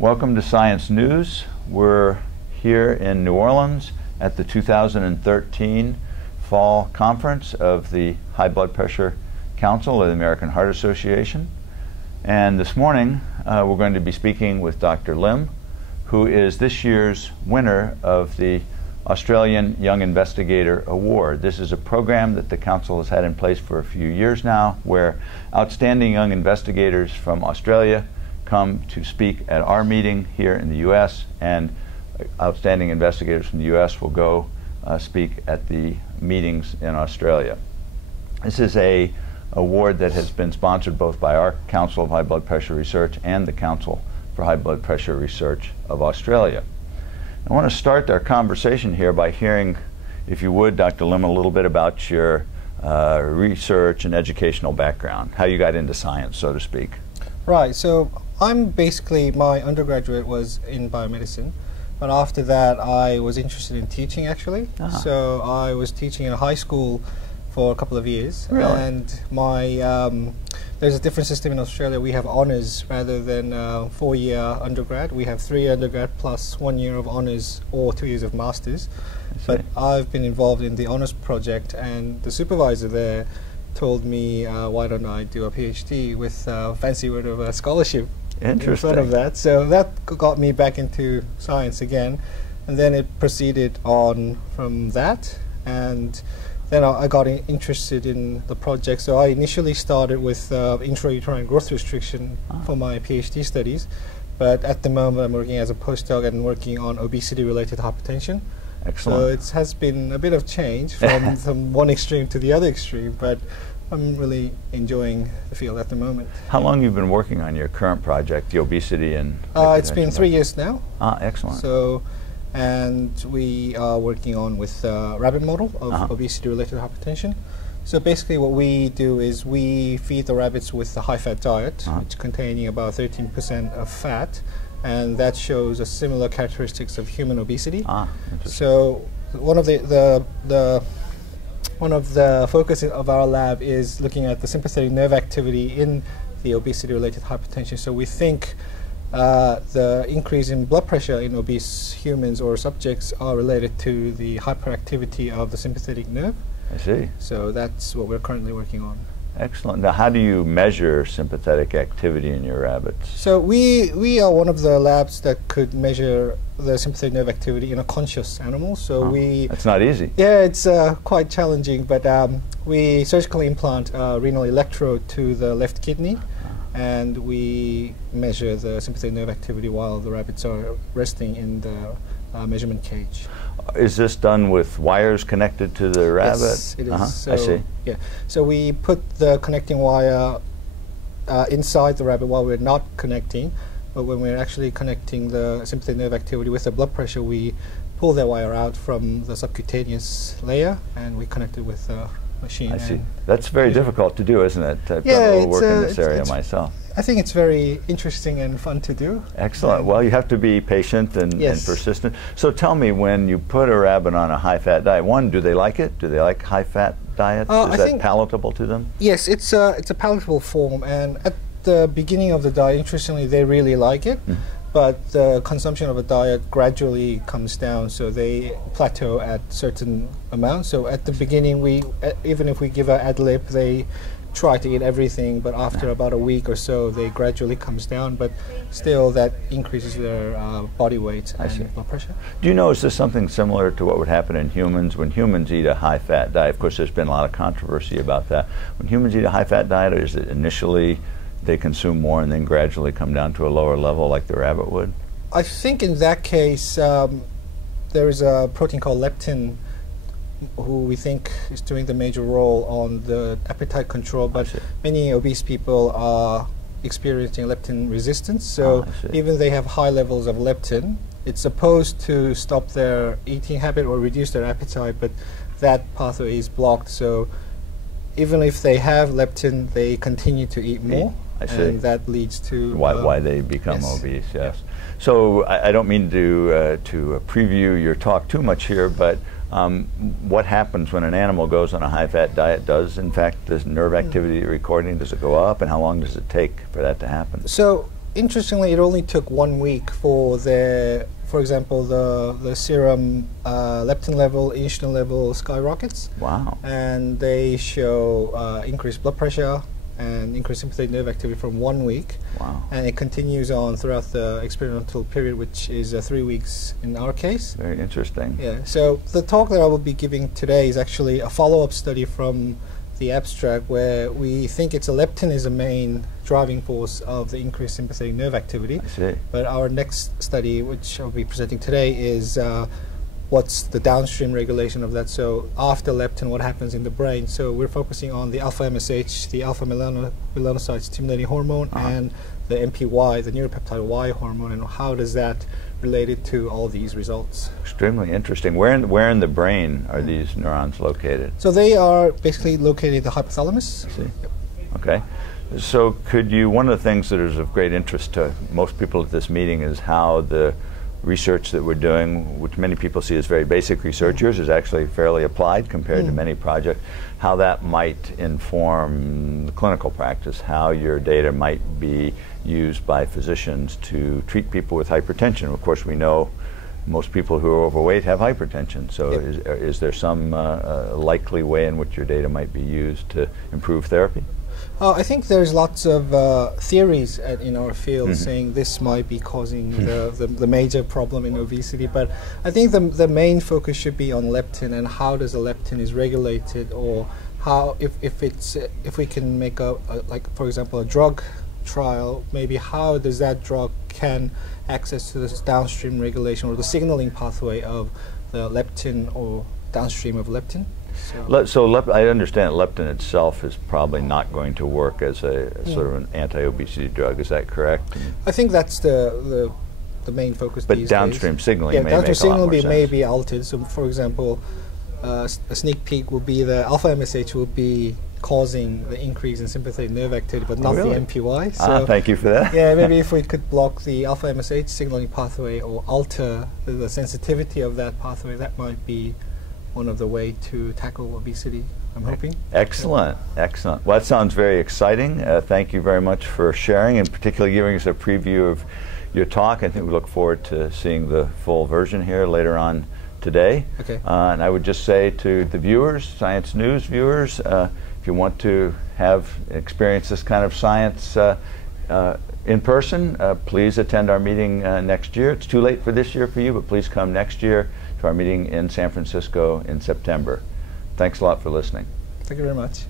Welcome to Science News. We're here in New Orleans at the 2013 Fall Conference of the High Blood Pressure Council of the American Heart Association. And this morning we're going to be speaking with Dr. Lim, who is this year's winner of the Australian Young Investigator Award. This is a program that the Council has had in place for a few years now, where outstanding young investigators from Australia come to speak at our meeting here in the U.S., and outstanding investigators from the U.S. will go speak at the meetings in Australia. This is an award that has been sponsored both by our Council of High Blood Pressure Research and the Council for High Blood Pressure Research of Australia. I want to start our conversation here by hearing, if you would, Dr. Lim, a little bit about your research and educational background, how you got into science, so to speak. Right, so my undergraduate was in biomedicine, but after that I was interested in teaching actually. So I was teaching in a high school for a couple of years. Really? And there's a different system in Australia. We have honours rather than 4-year undergrad. We have 3 undergrad plus 1 year of honours or 2 years of masters. But I've been involved in the honours project, and the supervisor there told me, why don't I do a PhD with a fancy word of a scholarship in front of that. So that got me back into science again, and then it proceeded on from that, and then I got interested in the project. So I initially started with intrauterine growth restriction for my PhD studies, but at the moment I'm working as a postdoc and working on obesity-related hypertension. Excellent. So it has been a bit of change from one extreme to the other extreme, but I'm really enjoying the field at the moment. How long have you been working on your current project, the obesity and it's been 3 years now. Excellent. So, and we are working on with a rabbit model of obesity-related hypertension. So basically what we do is we feed the rabbits with a high-fat diet, which containing about 13% of fat, and that shows a similar characteristics of human obesity. So one of the focuses of our lab is looking at the sympathetic nerve activity in the obesity-related hypertension. So we think the increase in blood pressure in obese humans or subjects are related to the hyperactivity of the sympathetic nerve. I see. So that's what we're currently working on. Excellent. Now, how do you measure sympathetic activity in your rabbits? So we are one of the labs that could measure the sympathetic nerve activity in a conscious animal. So that's not easy. Yeah, it's quite challenging, but we surgically implant a renal electrode to the left kidney, and we measure the sympathetic nerve activity while the rabbits are resting in the measurement cage. Is this done with wires connected to the rabbit? Yes, it is. So, I see. Yeah. So we put the connecting wire inside the rabbit while we're not connecting, but when we're actually connecting the sympathetic nerve activity with the blood pressure, we pull that wire out from the subcutaneous layer and we connect it with the machine. I see. That's very difficult to do, isn't it? I've done a little work in this area myself. I think it's very interesting and fun to do. Excellent. Well, you have to be patient and persistent. So tell me, when you put a rabbit on a high-fat diet, one, do they like it? Do they like high-fat diets? Is that palatable to them? Yes, it's a palatable form, and at the beginning of the diet, interestingly, they really like it. But the consumption of a diet gradually comes down, so they plateau at certain amounts. So at the beginning, even if we give an ad lib, they try to eat everything, but after about a week or so, they gradually comes down, but still that increases their body weight and blood pressure. Do you know, is this something similar to what would happen in humans? When humans eat a high-fat diet, of course there's been a lot of controversy about that. When humans eat a high-fat diet, or is it initially they consume more and then gradually come down to a lower level like the rabbit would? I think in that case, there is a protein called leptin, who we think is doing the major role on the appetite control, but many obese people are experiencing leptin resistance, so even they have high levels of leptin, it's supposed to stop their eating habit or reduce their appetite, but that pathway is blocked, so even if they have leptin, they continue to eat more, and that leads to why they become obese. So I don't mean to preview your talk too much here, but what happens when an animal goes on a high-fat diet? Does, in fact, this nerve activity recording, does it go up, and how long does it take for that to happen? So interestingly, it only took 1 week for for example, the serum leptin level, insulin level skyrockets. Wow. And they show increased blood pressure and increased sympathetic nerve activity from 1 week. Wow. And it continues on throughout the experimental period, which is 3 weeks in our case. Very interesting. Yeah. So the talk that I will be giving today is actually a follow-up study from the abstract, where we think it's leptin is the main driving force of the increased sympathetic nerve activity. I see. But our next study, which I'll be presenting today, is what's the downstream regulation of that. So after leptin, what happens in the brain? So we're focusing on the alpha MSH, the alpha melanocyte stimulating hormone, and the MPY, the neuropeptide Y hormone, and how does that relate to all these results. Extremely interesting. Where in the brain are these neurons located? So they are basically located in the hypothalamus. I see. Yep. Okay. So one of the things that is of great interest to most people at this meeting is how the research that we're doing, which many people see as very basic research, yours is actually fairly applied compared to many projects, how that might inform the clinical practice, how your data might be used by physicians to treat people with hypertension. Of course, we know most people who are overweight have hypertension, so is there some likely way in which your data might be used to improve therapy? I think there's lots of theories in our field saying this might be causing the major problem in obesity, but I think the main focus should be on leptin and how does the leptin is regulated, or how if we can make like for example a drug trial, maybe how does that drug can access to this downstream regulation or the signaling pathway of the leptin or downstream of leptin. So I understand leptin itself is probably not going to work as a sort of an anti-obesity drug. Is that correct? I think that's the main focus. But these downstream days. signaling may downstream make a lot signaling more sense. may be altered. So, for example, a sneak peek will be the alpha MSH will be causing the increase in sympathetic nerve activity, but not the MPY. So thank you for that. Yeah, maybe if we could block the alpha MSH signaling pathway or alter the sensitivity of that pathway, that might be one of the way to tackle obesity, I'm hoping. Excellent, excellent. Well, that sounds very exciting. Thank you very much for sharing, and particularly giving us a preview of your talk. I think we look forward to seeing the full version here later on today. Okay. And I would just say to the viewers, Science News viewers, if you want to experience this kind of science in person, please attend our meeting next year. It's too late for this year for you, but please come next year to our meeting in San Francisco in September. Thanks a lot for listening. Thank you very much.